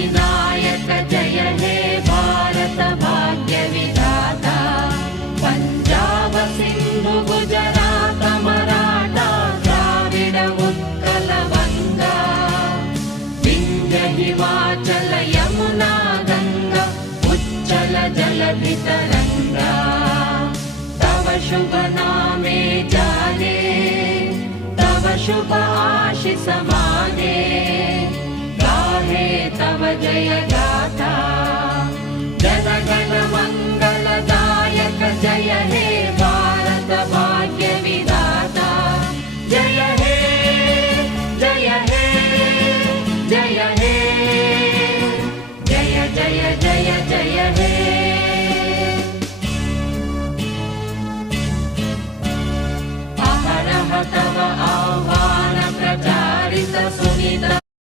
विनायक जय हे भारत भाग्य विधाता पंजाब सिंधु गुजरात मराठा द्राविड उत्कल बंगा विंध्य हिमाचल यमुना गंगा उच्चल जलधि तरंगा तव शुभ नामे जाने तव शुभ आशीष माने गाहे तव जय